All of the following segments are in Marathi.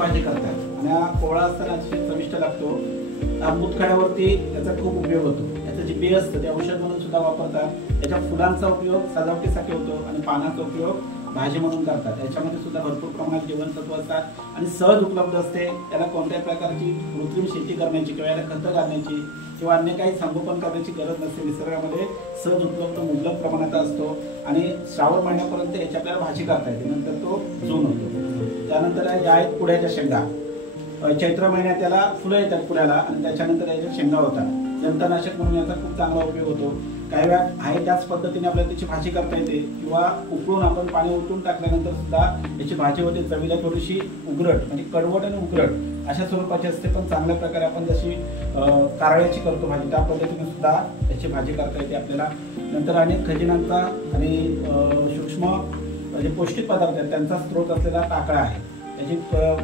भाजी करतात आणि हा कोवळा असताना अतिशय चविष्ट लागतो। मूतखड्यावरती याचा खूप उपयोग होतो। याचं जे बी असतं ते औषध म्हणून सुद्धा वापरतात। याच्या फुलांचा उपयोग सजावटीसाठी होतो आणि पानाचा उपयोग भाजी म्हणून करतात। याच्यामध्ये सुद्धा भरपूर प्रमाणात जीवनसत्व असतात आणि सहज उपलब्ध असते। याला कोणत्याही प्रकारची कृत्रिम शेती करण्याची किंवा याला खतं घालण्याची किंवा अन्य काही संगोपन करण्याची गरज नसते। निसर्गामध्ये सहज उपलब्ध मुबलक प्रमाणात असतो आणि श्रावण महिन्यापर्यंत याची आपल्याला भाजी करता येते। नंतर तो जून होतो। त्यानंतर या आहेत पुढ्याच्या शेंगा। चैत्र महिन्यात याला फुलं येतात पुढ्याला आणि त्याच्यानंतर याच्या शेंगा होतात। जंतनाशक म्हणून याचा खूप चांगला उपयोग होतो। काही वेळा आहे त्याच पद्धतीने आपल्याला त्याची भाजी करता येते किंवा उकळून आपण पाणी उकळून टाकल्यानंतर सुद्धा याची भाजी होते। चवीला थोडीशी उघरट म्हणजे कडवट आणि उघरट अशा स्वरूपाची असते, पण चांगल्या प्रकारे आपण जशी कारळ्याची करतो भाजी त्या पद्धतीने सुद्धा याची भाजी करता येते आपल्याला। नंतर अनेक खजिनांचा आणि सूक्ष्म म्हणजे पौष्टिक पदार्थ आहेत त्यांचा स्रोत असलेला टाकळा आहे। याची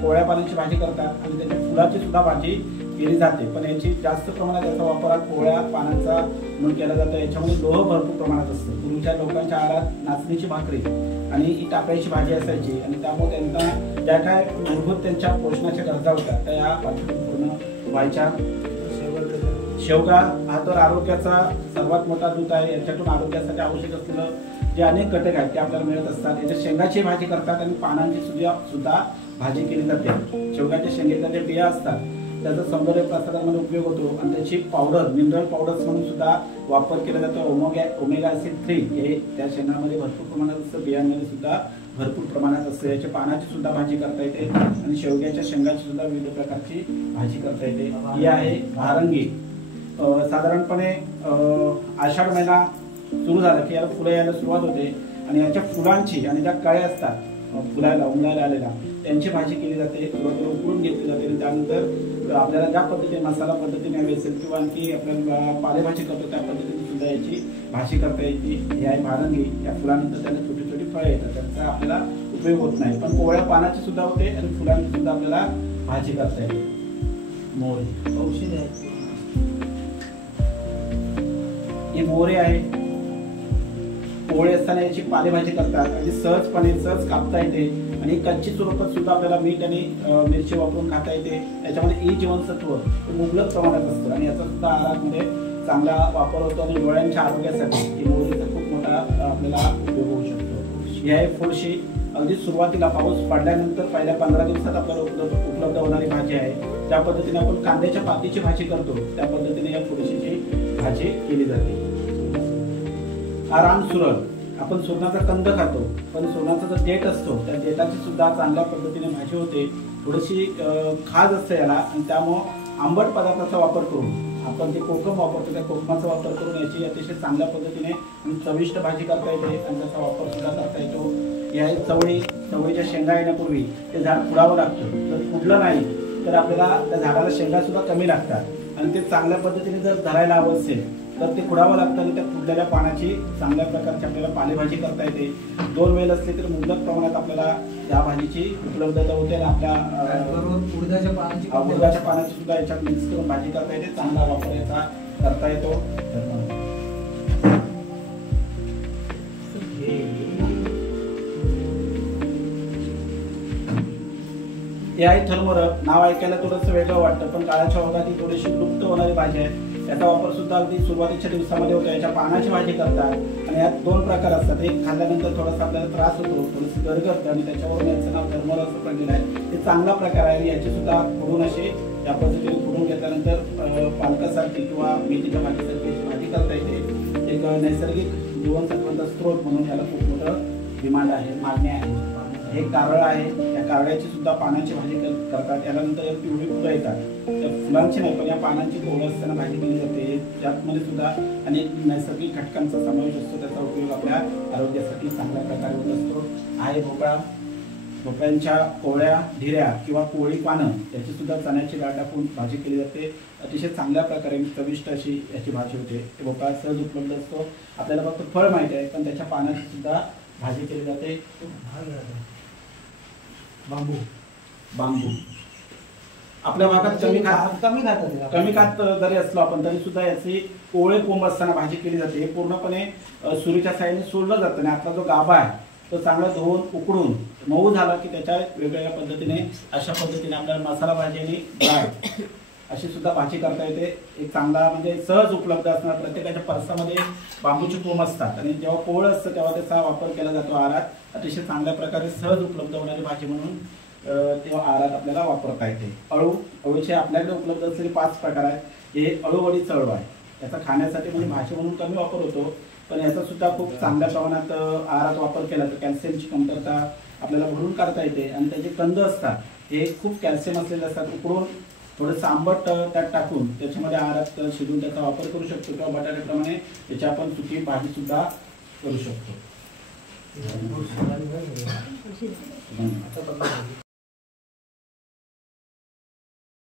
कोवळ्या पानाची भाजी करतात आणि त्याच्या फुलाची सुद्धा भाजी केली जाते, पण याची जास्त प्रमाणात याचा वापर कोवळ्या पानांचा म्हणून केला जातो। याच्यामध्ये लोह भरपूर प्रमाणात असतं। पूर्वीच्या लोकांच्या आहारात नाचणीची भाकरी आणि ही टाकळ्याची भाजी असायची आणि त्यामुळे त्यांना ज्या काय मूलभूत त्यांच्या पोषणाच्या गरजा होत्या त्या या भाजीतून पूर्ण व्हायच्या। शेवगा हा तर आरोग्याचा सर्वात मोठा दूत आहे। याच्यातून आरोग्यासाठी आवश्यक असलेलं जे अनेक घटक आहेत ते आपल्याला मिळत असतात। याच्या शेंगाची भाजी करतात आणि पानांची सुद्धा भाजी केली जाते। शेवगाच्या शेंगेच्या ज्या बिया असतात त्याचा सौंदर्य प्रसारामध्ये उपयोग होतो आणि त्याची पावडर मिनरल पावडर्स म्हणून सुद्धा वापर केला जातो। ओमेगा ऍसिड 3 हे त्या शेंगामध्ये भरपूर प्रमाणात असतं, बियांमध्ये सुद्धा भरपूर प्रमाणात असतं। याच्या पानाची सुद्धा भाजी करता येते आणि शेवग्याच्या शेंगाची सुद्धा विविध प्रकारची भाजी करता येते। ही आहे भारंगी। साधारणपणे आषाढ महिना सुरू झाला की याला फुलं यायला सुरुवात होते आणि याच्या फुलांची आणि ज्या कळ्या असतात फुलायला उमलायला आलेल्या त्यांची भाजी केली जाते। सुरुवातीला उकळून घेतली जाते आणि त्यानंतर आपल्याला ज्या पद्धतीने मसाला पद्धतीने हवी असेल किंवा आणखी आपल्याला पालेभाजी करतो त्या पद्धतीने सुद्धा याची भाजी करता येते। ही आहे भारंगी। या फुलानंतर त्याला छोटी छोटी फळं येतात, त्यांचा आपल्याला उपयोग होत नाही, पण कोवळ्या पानाची सुद्धा होते आणि फुलांची सुद्धा आपल्याला भाजी करता येते। मोहरी औषध आहे। ही मोहरी आहे। कोवळी असताना याची पालेभाजी करतात आणि सहजपणे सहज कापता येते आणि कच्ची स्वरूपात सुद्धा आपल्याला मीठ आणि मिरची वापरून खाता येते। याच्यामध्ये ई जीवनसत्व मुबलक प्रमाणात असतं आणि याचा सुद्धा आहारामध्ये चांगला वापर होतो आणि डोळ्यांच्या आरोग्यासाठी ही मोहरीचा खूप मोठा आपल्याला उपयोग होऊ शकतो। ही आहे फुलशी। अगदी सुरुवातीला पाऊस पडल्यानंतर पहिल्या 15 दिवसात आपल्याला उपलब्ध होणारी भाजी आहे। ज्या पद्धतीने आपण कांद्याच्या पातीची भाजी करतो त्या पद्धतीने या फुलशीची भाजी केली जाते। हा रान सुरण। आपण सुरणाचा कंद खातो, पण सुरणाचा जो देठ असतो त्या देठाची सुद्धा चांगल्या पद्धतीने भाजी होते। थोडीशी खाज असते याला आणि त्यामुळे आंबट पदार्थाचा वापर करून आपण जे कोकम वापरतो त्या कोकमाचा वापर करून याची अतिशय चांगल्या पद्धतीने चविष्ट भाजी करता येते आणि त्याचा वापर सुद्धा करता येतो। या चवळीच्या शेंगा येण्यापूर्वी ते झाड फुडावं लागतं। जर फुडलं नाही तर आपल्याला त्या झाडाला शेंगा सुद्धा कमी लागतात आणि ते चांगल्या पद्धतीने जर धरायला हवं असेल तर ते खुडावं लागतं आणि त्या फुडलेल्या पानाची चांगल्या प्रकारची आपल्याला पालेभाजी करता येते। 2 वेल असले तर मुबलक प्रमाणात आपल्याला या भाजीची उपलब्धता होते आणि आपल्या उडदाच्या पानाची सुद्धा याच्यात मिक्स करून भाजी करता येते। चांगला वापर याचा करता येतो। हे आहे थरमोर। नाव ऐकायला थोडंसं वेगळं वाटतं, पण काळाच्या ओघात ही थोडीशी लुप्त होणारी भाजी आहे। याचा वापर सुद्धा अगदी सुरुवातीच्या दिवसामध्ये होतो। याच्या पानाची भाजी करतात आणि यात 2 प्रकार असतात। एक खाल्ल्यानंतर थोडासा आपल्याला त्रास होतो, थोडंसं गरगरतं आणि त्याच्यावरून याचं नाव थर्मल असं पडलेलं आहे। हे चांगला प्रकार आहे। याची सुद्धा खुडून अशी या पद्धतीने खुडून घेतल्यानंतर पालकासारखी किंवा मेथीच्या भाजीसारखी भाजी करता येते। एक नैसर्गिक जीवनसत्वाचा स्रोत म्हणून याला खूप मोठं डिमांड आहे, मागणी आहे। हे कारळ आहे। या कारळ्याची सुद्धा पानाची भाजी करतात। त्यानंतर पिवळी फुलं येतात, त्या फुलांची नाही पण या पानांची कोवळी असताना भाजी केली जाते। त्यामध्ये सुद्धा अनेक नैसर्गिक घटकांचा समावेश असतो। त्याचा उपयोग आपल्या आरोग्यासाठी चांगल्या प्रकारे होत असतो। आहे भोपळा। भोपळ्यांच्या कोवळ्या ढिऱ्या किंवा कोवळी पानं याची सुद्धा चण्याची डाळ टाकून भाजी केली जाते। अतिशय चांगल्या प्रकारे चविष्ट अशी याची भाजी होते। भोपळा सहज उपलब्ध असतो। आपल्याला फक्त फळ माहिती आहे, पण त्याच्या पानाची सुद्धा भाजी केली जाते। बांबू आपल्या भागात कमी खात जरी असलो आपण तरी सुद्धा याची कोवळे कोंब असताना भाजी केली जाते। हे पूर्णपणे सुरीच्या साहाय्याने सोडलं जातं आणि आपला जो गाभा आहे तो चांगला धुवून उकडून मऊ झाला की त्याच्या वेगवेगळ्या पद्धतीने अशा पद्धतीने आपल्याला मसाला भाजी आणि ड्राय अशी सुद्धा भाजी करता येते। एक चांगला म्हणजे सहज उपलब्ध असणार, प्रत्येकाच्या परसामध्ये बांबूची कोंब असतात आणि जेव्हा कोळ असतं तेव्हा त्याचा वापर केला जातो आहारात। अतिशय चांगल्या प्रकारे सहज उपलब्ध होणारी भाजी म्हणून तेव्हा आहारात आपल्याला वापरता येते। अळूचे आपल्याकडे उपलब्ध असलेले 5 प्रकार आहेत। हे अळूवडी चळव आहे, याचा खाण्यासाठी म्हणजे भाजी म्हणून कमी वापर होतो, पण याचा सुद्धा खूप चांगल्या प्रमाणात आहारात वापर केला तर कॅल्शियमची कमतरता आपल्याला भरून काढता येते। आणि त्याचे कंद असतात हे खूप कॅल्शियम असलेले असतात, उकडून थोडंसं आंबट त्यात टाकून त्याच्यामध्ये आहारात शिजून त्याचा वापर करू शकतो किंवा बटाट्याप्रमाणे त्याची आपण सुकी भाजी सुद्धा करू शकतो।